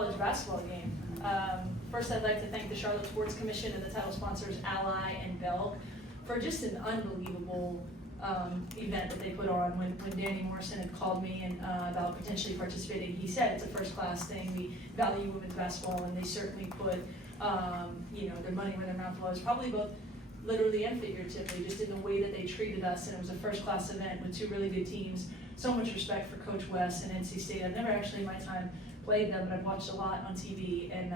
college basketball game. First, I'd like to thank the Charlotte Sports Commission and the title sponsors Ally and Belk for just an unbelievable event that they put on. When Danny Morrison had called me and about potentially participating, he said it's a first-class thing. We value women's basketball, and they certainly put their money where their mouth was, probably both literally and figuratively, just in the way that they treated us. And it was a first-class event with two really good teams. So much respect for Coach West and NC State. I've never actually in my time played them, but I've watched a lot on TV, and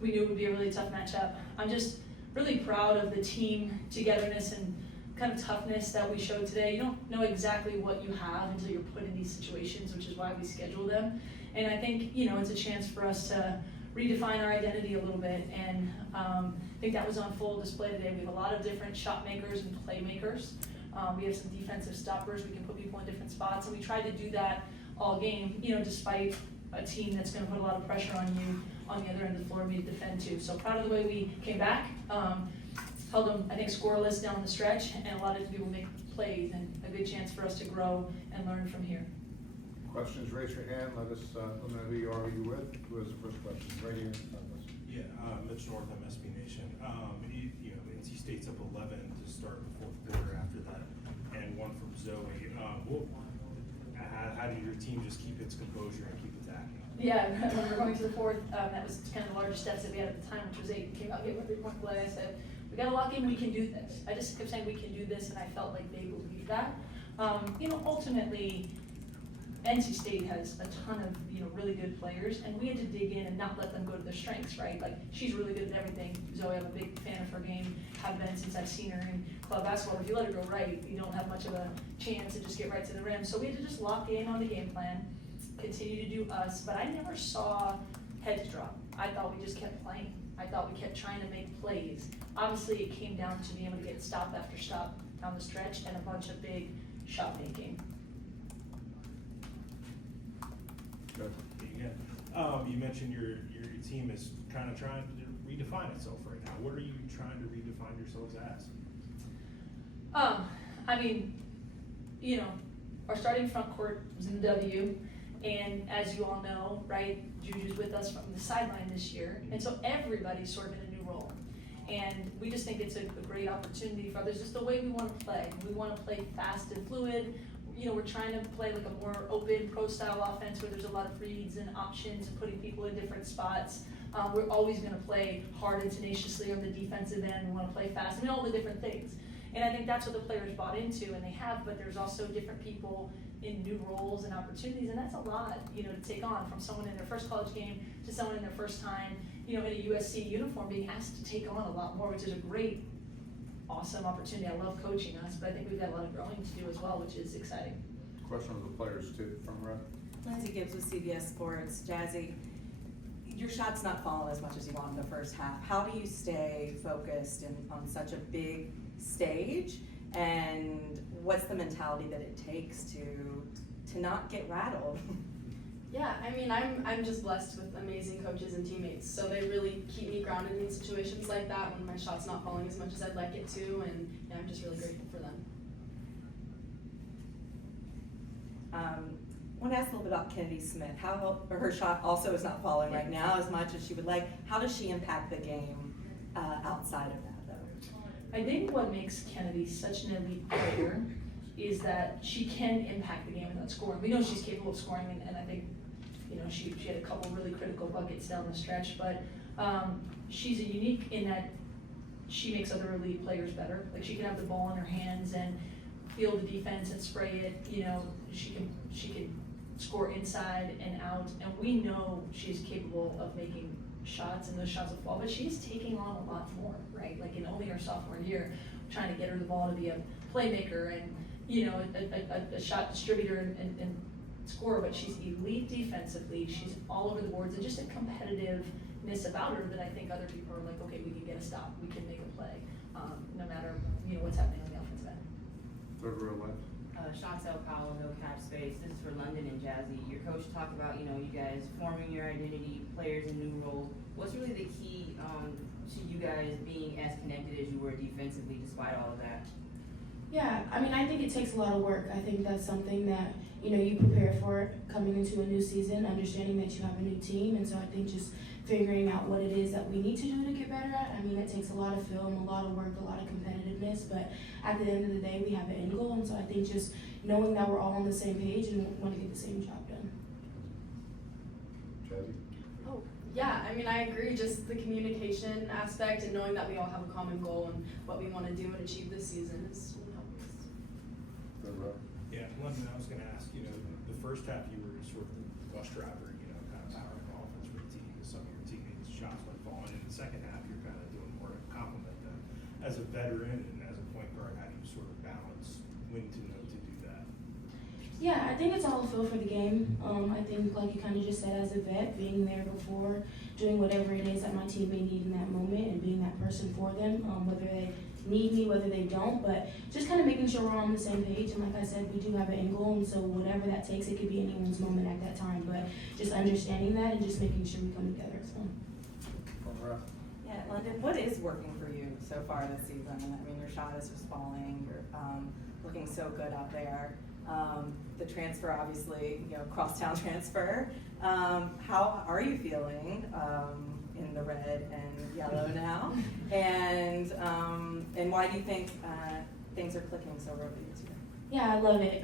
we knew it would be a really tough matchup. I'm just really proud of the team togetherness and kind of toughness that we showed today. You don't know exactly what you have until you're put in these situations, which is why we schedule them. And I think, it's a chance for us to redefine our identity a little bit, and I think that was on full display today. We have a lot of different shot makers and playmakers. We have some defensive stoppers. We can put people in different spots, and we tried to do that all game, despite a team that's going to put a lot of pressure on you on the other end of the floor and we defend too. So proud of the way we came back. Held them, I think, scoreless down the stretch, and allowed people to make plays, and a good chance for us to grow and learn from here. Questions, raise your hand. Let us know who you are, who you're with. Who has the first question? Right here. Yeah, Mitch North, SB Nation. NC State's up 11 to start the fourth quarter after that, and one from Zoe. How did your team just keep its composure and keep attacking? Yeah, when we were going to the fourth, that was kind of the largest steps that we had at the time, which was 8. We came out, gave a 3-point play. I said, we got to lock in, we can do this. I just kept saying we can do this, and I felt like they believed that. Ultimately, NC State has a ton of really good players, and we had to dig in and not let them go to their strengths, right? Like, she's really good at everything. Zoe, I'm a big fan of her game, have been since I've seen her in club basketball. If you let her go right, you don't have much of a chance to just get right to the rim. So we had to just lock in on the game plan, continue to do us, but I never saw heads drop. I thought we just kept playing. I thought we kept trying to make plays. Obviously, it came down to being able to get stop after stop down the stretch and a bunch of big shot making. Good. You mentioned your team is kind of trying to redefine itself right now. What are you trying to redefine yourselves as? Our starting front court was in the W, and as you all know, right, Juju's with us from the sideline this year, and so everybody's sort of in a new role. And we just think it's a great opportunity for others, just the way we want to play. We want to play fast and fluid. We're trying to play like a more open pro-style offense where there's a lot of reads and options and putting people in different spots. We're always going to play hard and tenaciously on the defensive end. We want to play fast, all the different things. And I think that's what the players bought into, and they have, but there's also different people in new roles and opportunities, and that's a lot, to take on, from someone in their first college game to someone in their first time, in a USC uniform, being asked to take on a lot more, which is a great, awesome opportunity. I love coaching us, but I think we've got a lot of growing to do as well, which is exciting. Question of the players too, from Rep. Lindsay Gibbs with CBS Sports. Jazzy, your shot's not falling as much as you want in the first half. How do you stay focused on such a big stage, and what's the mentality that it takes to not get rattled? Yeah, I'm just blessed with amazing coaches and teammates, so they really keep me grounded in situations like that when my shot's not falling as much as I'd like it to, and I'm just really grateful for them. I want to ask a little bit about Kennedy Smith. Her shot also is not falling right now as much as she would like. How does she impact the game outside of that, though? I think what makes Kennedy such an elite player is that she can impact the game without scoring. We know she's capable of scoring, and I think she had a couple really critical buckets down the stretch, but she's unique in that she makes other elite players better. Like, she can have the ball in her hands and feel the defense and spray it. She can score inside and out, and we know she's capable of making shots, and those shots will fall, but she's taking on a lot more, right? Like, in only her sophomore year, trying to get her the ball to be a playmaker and a shot distributor and scorer, but she's elite defensively. She's all over the boards, and just a competitiveness about her that I think other people are like, okay, we can get a stop, we can make a play, no matter what's happening on the offensive end. Third row left. Chantel Powell, no cap space. This is for Londynn and Jazzy. Your coach talked about, you guys forming your identity, players in new roles. What's really the key to you guys being as connected as you were defensively despite all of that? Yeah, I think it takes a lot of work. I think that's something that, you prepare for it coming into a new season, understanding that you have a new team. And so I think just figuring out what it is that we need to do to get better at. I mean, it takes a lot of film, a lot of work, a lot of competitiveness, but at the end of the day, we have an end goal. And so I think just knowing that we're all on the same page and want to get the same job done. Jazzy? Oh, yeah, I mean, I agree, just the communication aspect and knowing that we all have a common goal and what we want to do and achieve this season is really helpful. Third row. Yeah, London, I was gonna ask, the first half you were sort of the bus driver, kind of powering offense for the team, because some of your teammates' shots went falling. In the second half, you're kind of doing more to complement them. As a veteran and as a point guard, how do you sort of balance when to know to do that? Yeah, I think it's all a feel for the game. I think, like you kind of just said, as a vet, being there before, doing whatever it is that my team may need in that moment and being that person for them, whether they need me, whether they don't, but just kind of making sure we're all on the same page. And like I said, we do have an end goal, and so whatever that takes, it could be anyone's moment at that time, but just understanding that and just making sure we come together. So. Front row. Yeah, London, what is working for you so far this season? I mean, your shot is just falling, you're looking so good out there. The transfer, obviously, crosstown transfer. How are you feeling in the red and yellow now? And why do you think things are clicking so early this year? Yeah, I love it.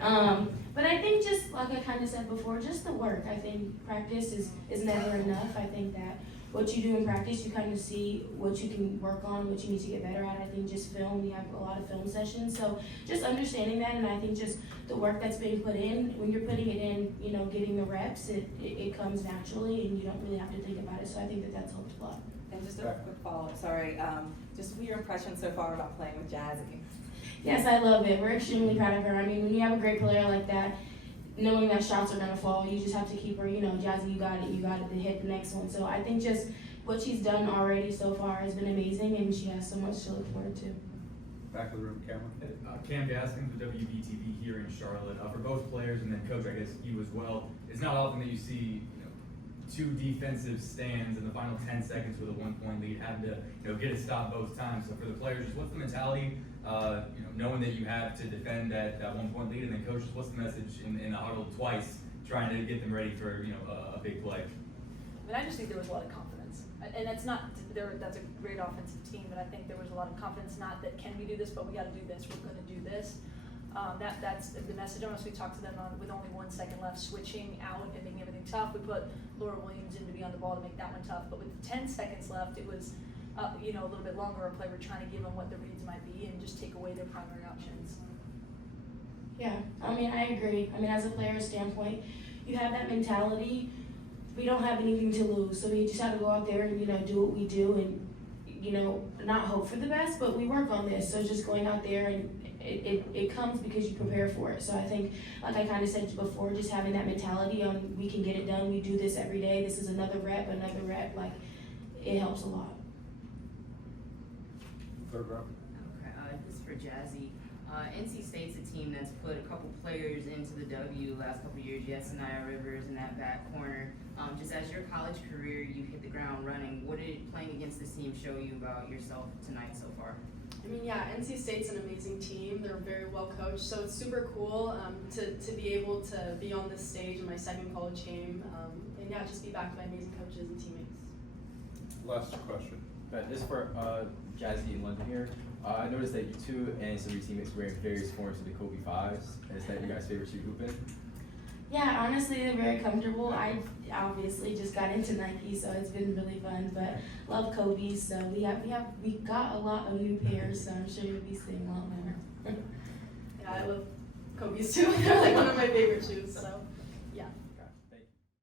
But I think just like I kind of said before, just the work. I think practice is never enough. I think that what you do in practice, you kind of see what you can work on, what you need to get better at. I think just film, we have a lot of film sessions. So just understanding that, and I think just the work that's being put in, when you're putting it in, getting the reps, it comes naturally and you don't really have to think about it. So I think that that's helped a lot. And just a quick follow-up, sorry, just your impression so far about playing with Jazzy. Yes, I love it. We're extremely proud of her. I mean, when you have a great player like that, knowing that shots are going to fall, you just have to keep her, Jazzy, you got it, to hit the next one. So I think just what she's done already so far has been amazing, and she has so much to look forward to. Back of the room, Cameron. Cam Gaskin, the WBTV here in Charlotte. For both players and then coach, I guess you as well. It's not often that you see two defensive stands in the final 10 seconds with a 1-point lead, having to get it stopped both times. So for the players, just what's the mentality? Knowing that you have to defend that 1-point lead, and then coaches, what's the message in the huddle twice, trying to get them ready for a big play? I mean, I just think there was a lot of confidence, and that's a great offensive team, but I think there was a lot of confidence. Not that can we do this, but we got to do this. We're going to do this. That's the message. Honestly, we talked to them with only 1 second left, switching out and making everything tough. We put Laura Williams in to be on the ball to make that one tough, but with 10 seconds left, it was a little bit longer a play. We're trying to give them what the reads might be and just take away their primary options. Yeah, I mean, I agree. I mean, as a player's standpoint, you have that mentality. We don't have anything to lose, so we just have to go out there and, do what we do and, not hope for the best, but we work on this. So just going out there and it comes because you prepare for it. So I think, like I kind of said before, just having that mentality on we can get it done. We do this every day. This is another rep. Like, it helps a lot. Third row. Okay, this is for Jazzy. NC State's a team that's put a couple players into the W last couple years. You had Sanaya Rivers in that back corner. Just as your college career, you hit the ground running. What did playing against this team show you about yourself tonight so far? I mean, yeah, NC State's an amazing team. They're very well coached, so it's super cool to be able to be on this stage in my second college game, and yeah, just be backed by amazing coaches and teammates. Last question. This is for Jazzy and London here. I noticed that you two and some of your teammates wearing various forms of the Kobe 5s. Is that your guys' favorite shoe hoop in? Yeah, honestly, they're very comfortable. I obviously just got into Nike, so it's been really fun. But love Kobe's, so we got a lot of new pairs, so I'm sure you'll be seeing a lot more. Yeah, I love Kobe's too. They're like one of my favorite shoes. So.